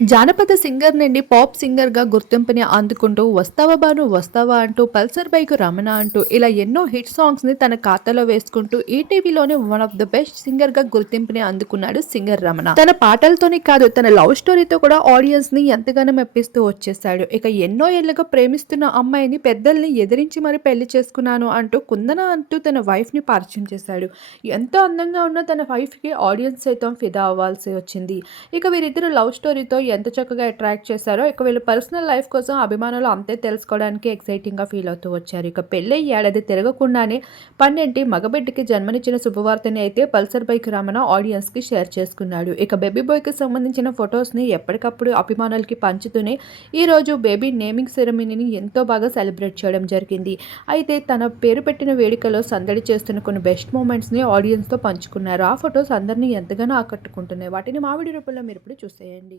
జానపద సింగర్ నుండి పాప్ సింగర్గా గుర్తింపుని అందుకుంటూ వస్తావా బాను వస్తావా అంటూ పల్సర్ బైక్ రమణ అంటూ ఇలా ఎన్నో హిట్ సాంగ్స్ని తన ఖాతాలో వేసుకుంటూ ఈటీవీలోనే వన్ ఆఫ్ ద బెస్ట్ సింగర్గా గుర్తింపుని అందుకున్నాడు సింగర్ రమణ. తన పాటలతోనే కాదు తన లవ్ స్టోరీతో కూడా ఆడియన్స్ని ఎంతగానో మెప్పిస్తూ వచ్చేసాడు ఇక ఎన్నో ఏళ్ళుగా ప్రేమిస్తున్న అమ్మాయిని పెద్దల్ని ఎదిరించి మరి పెళ్ళి చేసుకున్నాను అంటూ కుందన అంటూ తన వైఫ్ని పరిచయం చేశాడు. ఎంతో అందంగా ఉన్న తన వైఫ్కి ఆడియన్స్ సైతం ఫిదా అవ్వాల్సి వచ్చింది. ఇక వీరిద్దరు లవ్ స్టోరీతో ఎంత చక్కగా అట్రాక్ట్ చేశారో ఇక వీళ్ళు పర్సనల్ లైఫ్ కోసం అభిమానులు అంతే తెలుసుకోవడానికి ఎక్సైటింగ్గా ఫీల్ అవుతూ వచ్చారు. ఇక పెళ్ళి ఏడాది తిరగకుండానే పన్నెంటి మగబిడ్డకి జన్మనిచ్చిన శుభవార్తని అయితే పల్సర్ బైక్ రామన ఆడియన్స్కి షేర్ చేసుకున్నాడు. ఇక బేబీ బాయ్కి సంబంధించిన ఫొటోస్ని ఎప్పటికప్పుడు అభిమానులకి పంచుతూనే ఈరోజు బేబీ నేమింగ్ సెరమనీని ఎంతో బాగా సెలబ్రేట్ చేయడం జరిగింది. అయితే తన పేరు పెట్టిన వేడుకలో సందడి చేస్తున్న కొన్ని బెస్ట్ మూమెంట్స్ని ఆడియన్స్తో పంచుకున్నారు. ఆ ఫొటోస్ అందరినీ ఎంతగానో ఆకట్టుకుంటున్నాయి. వాటిని మామిడి రూపంలో మీరు ఇప్పుడు చూసేయండి.